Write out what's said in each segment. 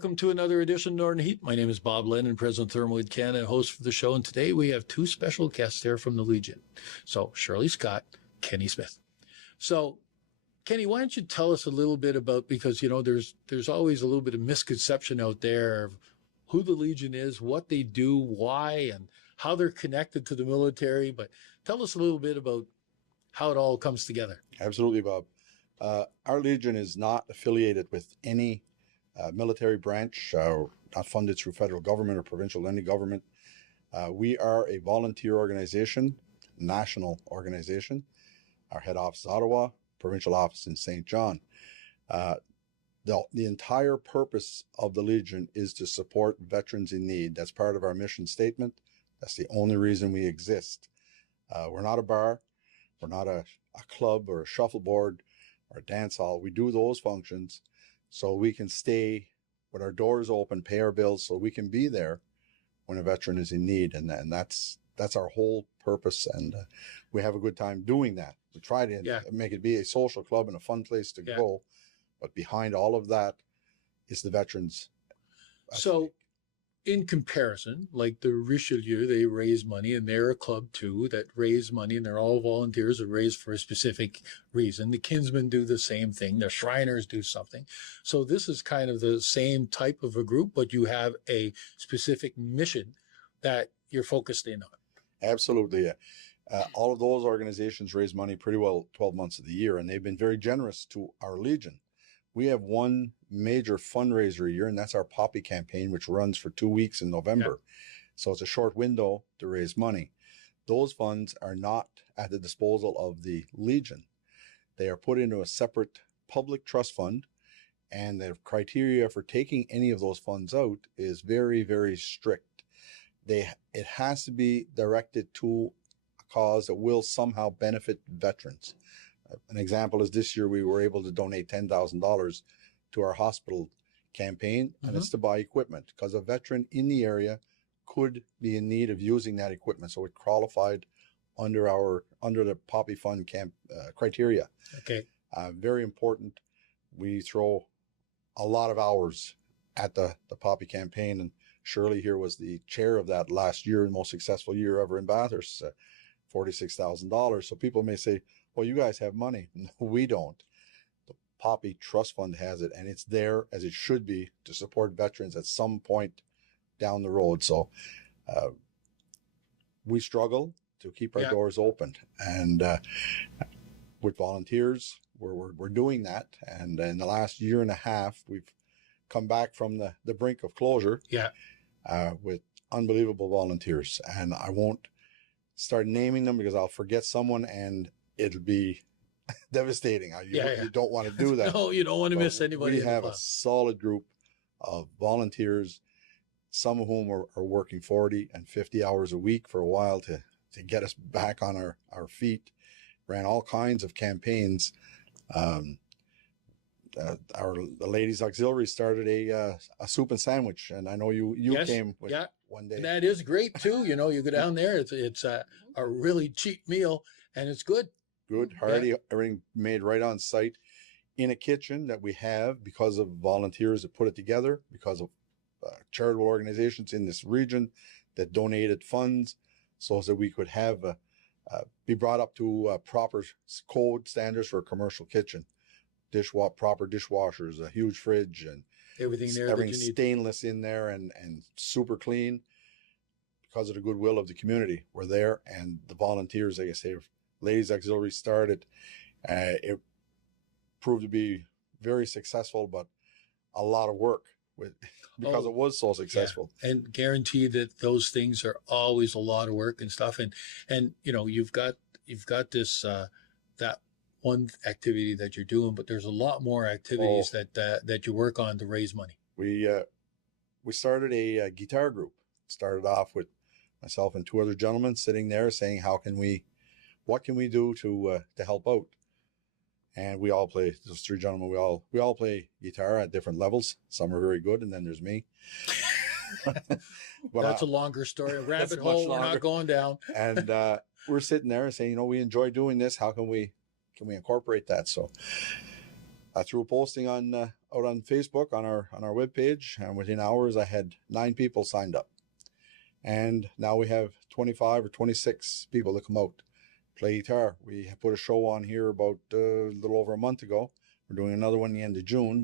welcome to another edition of Northern Heat. My name is Bob Lennon, President of ThermalWood Canada, host for the show, and today we have two special guests here from the Legion. So, Shirley Scott, Kenny Smith. So, Kenny, why don't you tell us a little bit about, because, you know, there's always a little bit of misconception out there of who the Legion is, what they do, why, and how they're connected to the military. But tell us a little bit about how it all comes together. Absolutely, Bob. Our Legion is not affiliated with any military branch, not funded through federal government or provincial any government. We are a volunteer organization, national organization. Our head office is Ottawa, provincial office in St. John. The entire purpose of the Legion is to support veterans in need. That's part of our mission statement. That's the only reason we exist. We're not a bar. We're not a club or a shuffleboard or a dance hall. We do those functions so we can stay with our doors open, pay our bills, so we can be there when a veteran is in need. And that's our whole purpose. And we have a good time doing that. We try to make it be a social club and a fun place to go. But behind all of that is the veterans. So in comparison, like the Richelieu, they raise money, and they're a club too that raise money, and they're all volunteers that raise for a specific reason. The Kinsmen do the same thing. The Shriners do something. So this is kind of the same type of a group, but you have a specific mission that you're focused in on. Absolutely. All of those organizations raise money pretty well 12 months of the year, and they've been very generous to our Legion. We have one major fundraiser a year, and that's our Poppy campaign, which runs for 2 weeks in November. Yeah. So it's a short window to raise money. Those funds are not at the disposal of the Legion. They are put into a separate public trust fund, and the criteria for taking any of those funds out is very, very strict. It has to be directed to a cause that will somehow benefit veterans. An example is this year we were able to donate $10,000 to our hospital campaign, and it's to buy equipment because a veteran in the area could be in need of using that equipment. So it qualified under the Poppy Fund criteria. Okay. Very important. We throw a lot of hours at the Poppy campaign, and Shirley here was the chair of that last year, the most successful year ever in Bathurst, $46,000. So people may say, well, you guys have money. No, we don't. The Poppy Trust Fund has it, and it's there as it should be to support veterans at some point down the road. So we struggle to keep our doors open, and with volunteers, we're doing that. And in the last year and a half, we've come back from the brink of closure with unbelievable volunteers. And I won't start naming them because I'll forget someone and it'll be devastating. You don't want to do that. No, you don't want to miss anybody. We have a solid group of volunteers, some of whom are working 40 and 50 hours a week for a while to get us back on our feet. Ran all kinds of campaigns. The ladies auxiliary started a soup and sandwich, and I know you came with one day. And that is great too. You know, you go down there, it's a really cheap meal, and it's good. Good, hearty, everything made right on site in a kitchen that we have because of volunteers that put it together, because of charitable organizations in this region that donated funds so that we could have be brought up to proper code standards for a commercial kitchen. Proper dishwashers, a huge fridge, and everything there. Everything stainless in there and super clean because of the goodwill of the community. We're there, and the volunteers, like I say, Ladies Auxiliary started. It proved to be very successful, but a lot of work because it was so successful. Yeah. And guarantee that those things are always a lot of work and stuff. And you know, you've got this that one activity that you're doing, but there's a lot more activities that you work on to raise money. We started a guitar group. Started off with myself and two other gentlemen sitting there saying, what can we do to help out? And we all play, those three gentlemen, we all play guitar at different levels. Some are very good, and then there's me. But that's a longer story. A rabbit hole we're not going down. And we're sitting there and saying, we enjoy doing this. How can we incorporate that? So I threw a posting on out on Facebook on our webpage, and within hours I had 9 people signed up. And now we have 25 or 26 people to come out, play guitar. We put a show on here about a little over a month ago. We're doing another one at the end of June.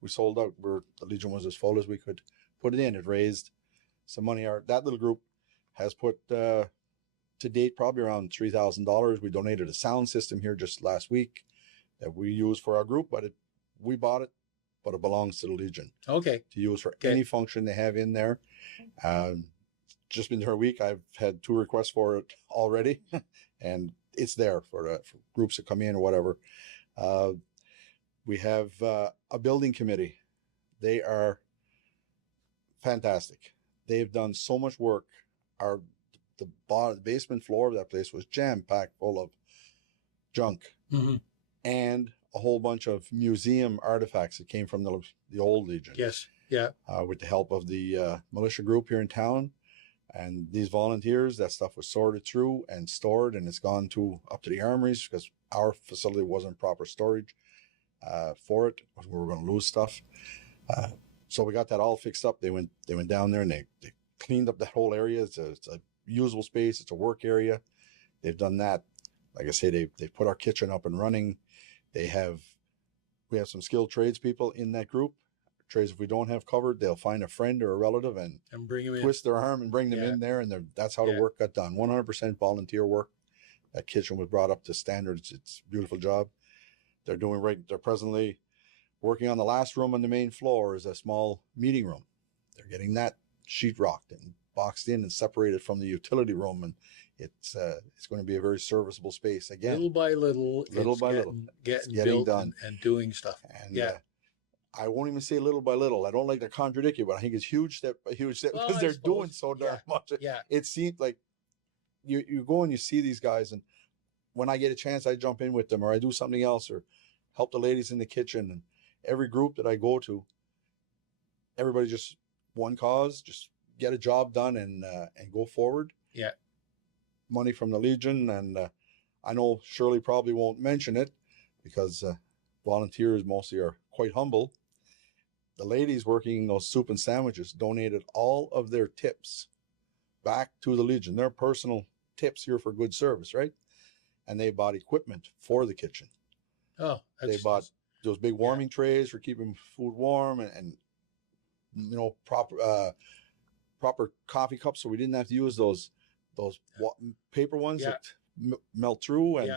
We sold out. The Legion was as full as we could put it in. It raised some money. That little group has put to date probably around $3,000. We donated a sound system here just last week that we use for our group, but we bought it, but it belongs to the Legion. Okay. To use for any function they have in there. Just been there a week. I've had 2 requests for it already, and it's there for groups that come in or whatever. We have a building committee. They are fantastic. They've done so much work. The basement floor of that place was jam-packed full of junk and a whole bunch of museum artifacts that came from the old Legion. Yes, yeah. With the help of the militia group here in town and these volunteers, that stuff was sorted through and stored, and it's gone up to the armories because our facility wasn't proper storage for it. We were going to lose stuff. So we got that all fixed up. They went down there and they cleaned up that whole area. It's a usable space. It's a work area. They've done that. Like I say, they put our kitchen up and running. We have some skilled tradespeople in that group. Trades, if we don't have covered, they'll find a friend or a relative and bring them twist their arm and bring them in there. And that's how the work got done. 100% volunteer work. That kitchen was brought up to standards. It's a beautiful job. They're presently working on the last room on the main floor is a small meeting room. They're getting that sheetrocked and boxed in and separated from the utility room, and it's going to be a very serviceable space again. Little by little, getting built done and doing stuff. And I won't even say little by little. I don't like to contradict you, but I think it's huge step by huge step because they're doing so darn much. Yeah. It seems like you go and you see these guys, and when I get a chance, I jump in with them, or I do something else, or help the ladies in the kitchen. And every group that I go to, everybody just one cause, just get a job done and go forward. Yeah. Money from the Legion, and I know Shirley probably won't mention it because volunteers mostly are quite humble. The ladies working those soup and sandwiches donated all of their tips back to the Legion, their personal tips here for good service, right? And they bought equipment for the kitchen. Oh, they bought those big warming trays for keeping food warm, and proper coffee cups, so we didn't have to use those paper ones that melt through. And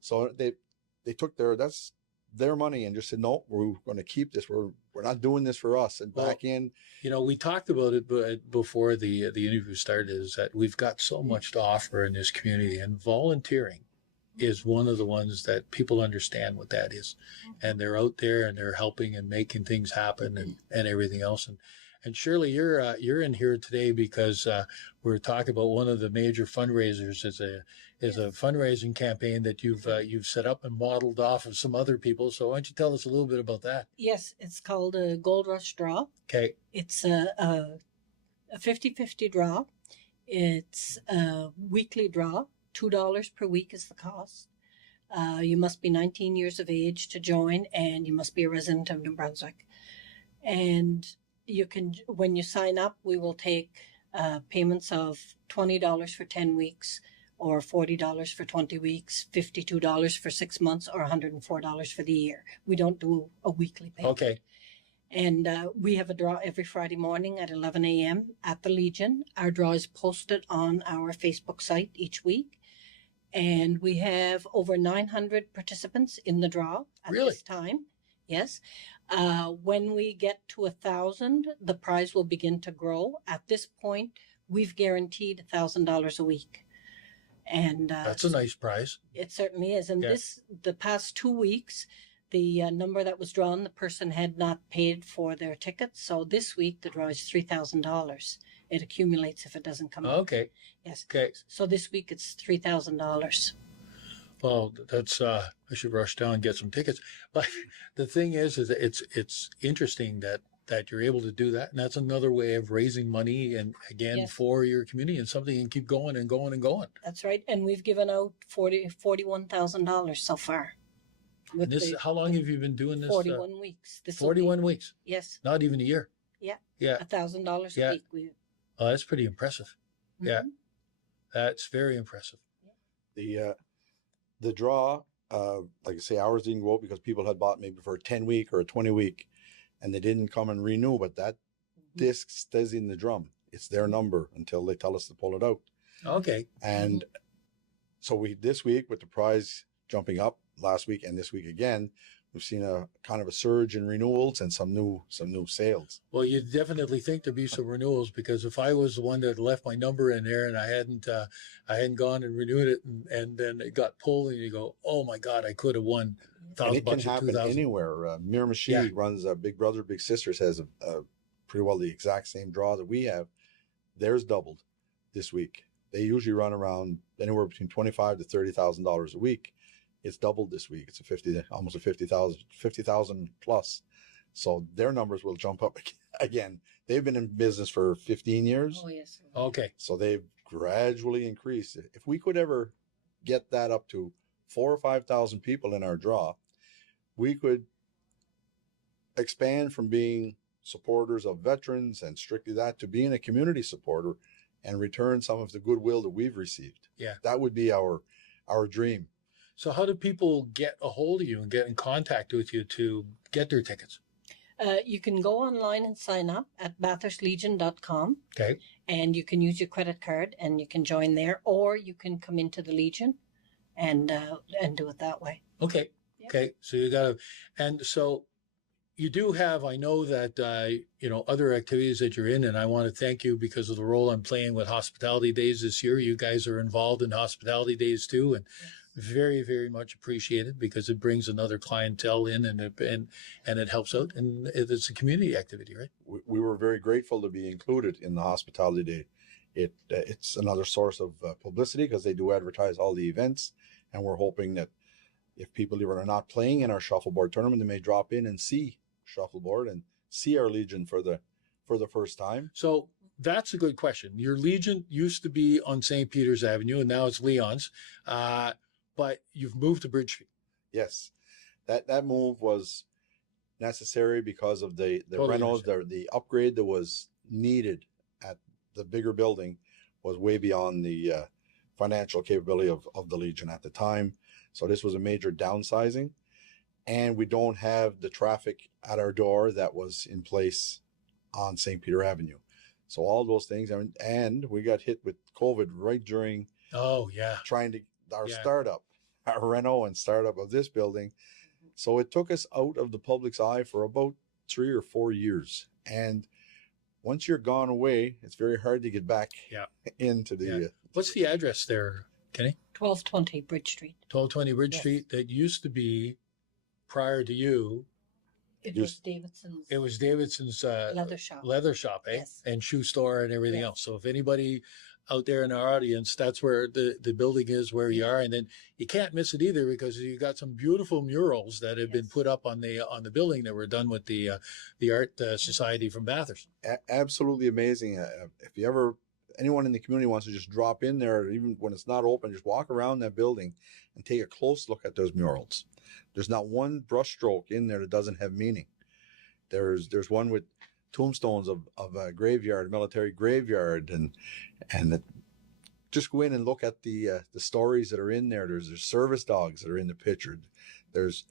so they took that's their money and just said, no, we're going to keep this. We're not doing this for us. And back in, we talked about it before the interview started, is that we've got so much to offer in this community, and volunteering is one of the ones that people understand what that is, and they're out there and they're helping and making things happen and everything else. And Shirley, you're in here today because we're talking about one of the major fundraisers is a fundraising campaign that you've set up and modeled off of some other people. So why don't you tell us a little bit about that? Yes, it's called a Gold Rush Draw. Okay. It's a 50-50 draw. It's a weekly draw. $2 per week is the cost. You must be 19 years of age to join, and you must be a resident of New Brunswick. And you can, when you sign up, we will take payments of $20 for 10 weeks, or $40 for 20 weeks, $52 for 6 months, or $104 for the year. We don't do a weekly payment. Okay. And we have a draw every Friday morning at 11 a.m. at the Legion. Our draw is posted on our Facebook site each week. And we have over 900 participants in the draw at this time. Yes. When we get to 1,000, the prize will begin to grow. At this point, we've guaranteed $1,000 a week. And that's a nice prize. It certainly is. And the past 2 weeks, the number that was drawn, the person had not paid for their tickets. So this week, the draw is $3,000. It accumulates if it doesn't come out. Okay. Yes. Okay. So this week it's $3,000. Well, that's I should rush down and get some tickets. But the thing is that it's interesting that you're able to do that, and that's another way of raising money and again for your community, and something you can keep going and going and going. That's right, and we've given out $41,000 so far. And this, how long have you been doing this? 41 weeks. This will be- 41 weeks. Yes. Not even a year. Yeah. Yeah. $1,000 Yeah. a week. Oh, that's pretty impressive. Yeah. Mhm. That's very impressive. The draw, like I say, hours didn't go up because people had bought maybe for a 10 week or a 20 week and they didn't come and renew, but that disc stays in the drum. It's their number until they tell us to pull it out. Okay. And so this week with the prize jumping up last week and this week again, we've seen a kind of a surge in renewals and some new sales. Well, you definitely think there'd be some renewals, because if I was the one that left my number in there and I hadn't gone and renewed it, and then it got pulled, and you go, oh my God, I could have won And it can $1,000 or happen 2,000. anywhere. Miramichi runs Big Brother, Big Sisters, has a pretty well the exact same draw that we have. Theirs doubled this week. They usually run around anywhere between $25,000 to $30,000 a week. It's doubled this week. It's almost a 50,000 plus. So their numbers will jump up again. They've been in business for 15 years. Oh, yes. Okay. So they've gradually increased. If we could ever get that up to 4,000 or 5,000 people in our draw, we could expand from being supporters of veterans and strictly that to being a community supporter and return some of the goodwill that we've received. Yeah. That would be our dream. So how do people get a hold of you and get in contact with you to get their tickets? You can go online and sign up at bathurstlegion.com, Okay. and you can use your credit card and you can join there, or you can come into the Legion and do it that way. Okay. Yep. Okay. So you got to, and so you do have, I know that, other activities that you're in, and I want to thank you because of the role I'm playing with Hospitality Days this year. You guys are involved in Hospitality Days too, and very, very much appreciated, because it brings another clientele in, and it helps out, and it's a community activity, right? We were very grateful to be included in the Hospitality Day. It's another source of publicity because they do advertise all the events, and we're hoping that if people even are not playing in our shuffleboard tournament, they may drop in and see shuffleboard and see our Legion for the first time. So that's a good question. Your Legion used to be on St. Peter's Avenue, and now it's Leon's, but you've moved to Bridge Street. Yes, that move was necessary because of the Totally rentals, the upgrade that was needed at the bigger building was way beyond the financial capability of the Legion at the time. So this was a major downsizing, and we don't have the traffic at our door that was in place on St. Peter Avenue. So all those things, and we got hit with COVID right during trying to our startup, our reno and startup of this building. So it took us out of the public's eye for about 3 or 4 years. And once you're gone away, it's very hard to get back into the. What's the address there, Kenny? 1220 Bridge Street. 1220 Bridge Street. That used to be, prior to you, It was Davidson's. it was Davidson's leather shop. eh? Yes. And shoe store and everything else. So if anybody out there in our audience, that's where the building is, where you are. And then you can't miss it either, because you got some beautiful murals that have been put up on the building that were done with the Art Society from Bathurst. Absolutely amazing. If you ever, anyone in the community wants to just drop in there, even when it's not open, just walk around that building and take a close look at those murals. There's not one brushstroke in there that doesn't have meaning. There's one with tombstones of a graveyard, military graveyard, and just go in and look at the stories that are in there. There's service dogs that are in the picture. There's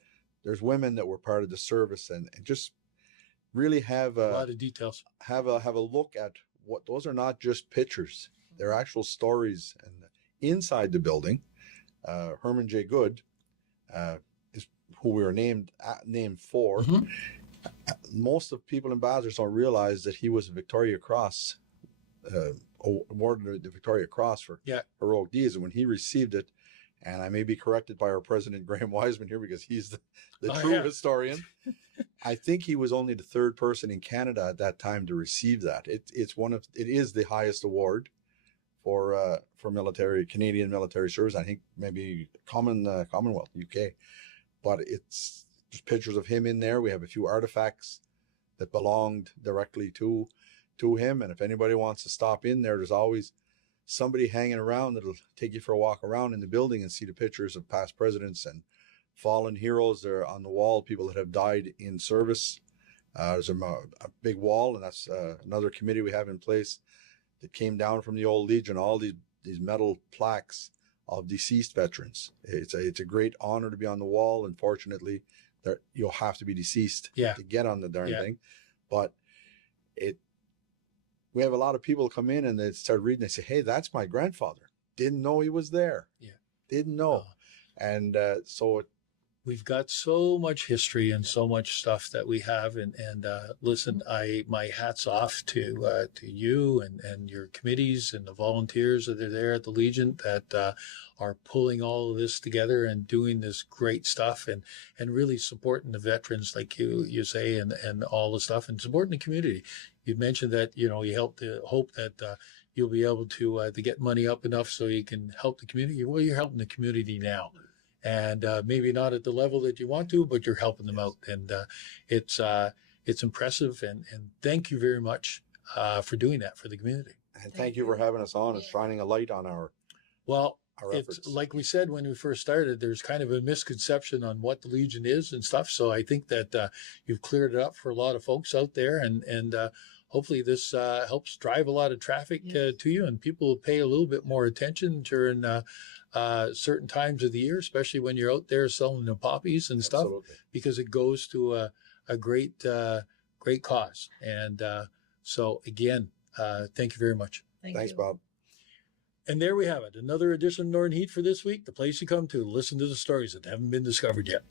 women that were part of the service, and just really have A lot of details. Have a look at what those are. Not just pictures; they're actual stories. And inside the building, Herman J. Good is who we were named for. Mhm. Most of people in Bathurst don't realize that he was a Victoria Cross, awarded the Victoria Cross for heroic deeds. And when he received it, and I may be corrected by our president, Graham Wiseman, here, because he's the true historian, I think he was only the third person in Canada at that time to receive that. It is the highest award for Canadian military service. I think maybe Commonwealth, UK, but it's just pictures of him in there. We have a few artifacts that belonged directly to him. And if anybody wants to stop in there, there's always somebody hanging around that'll take you for a walk around in the building and see the pictures of past presidents and fallen heroes there on the wall, people that have died in service. There's a big wall, and that's another committee we have in place that came down from the old Legion, all these metal plaques of deceased veterans. It's a great honor to be on the wall. Unfortunately, you'll have to be deceased to get on the darn thing. But we have a lot of people come in and they start reading. They say, "Hey, that's my grandfather. Didn't know he was there. Didn't know." And so we've got so much history and so much stuff that we have. And listen, my hat's off to you and your committees and the volunteers that are there at the Legion that are pulling all of this together and doing this great stuff and really supporting the veterans, like you say, and all the stuff, and supporting the community. You mentioned that, you hope that you'll be able to get money up enough so you can help the community. Well, you're helping the community now. And maybe not at the level that you want to, but you're helping them out. And it's impressive. And thank you very much for doing that for the community. And thank you for having us on and shining a light on our efforts. It's like we said when we first started, there's kind of a misconception on what the Legion is and stuff. So I think that you've cleared it up for a lot of folks out there. And hopefully this helps drive a lot of traffic to you, and people will pay a little bit more attention during certain times of the year, especially when you're out there selling the poppies and stuff, because it goes to a great cause. And so again, thank you very much. Thanks, Bob. And there we have it. Another edition of Northern Heat for this week, the place you come to listen to the stories that haven't been discovered yet.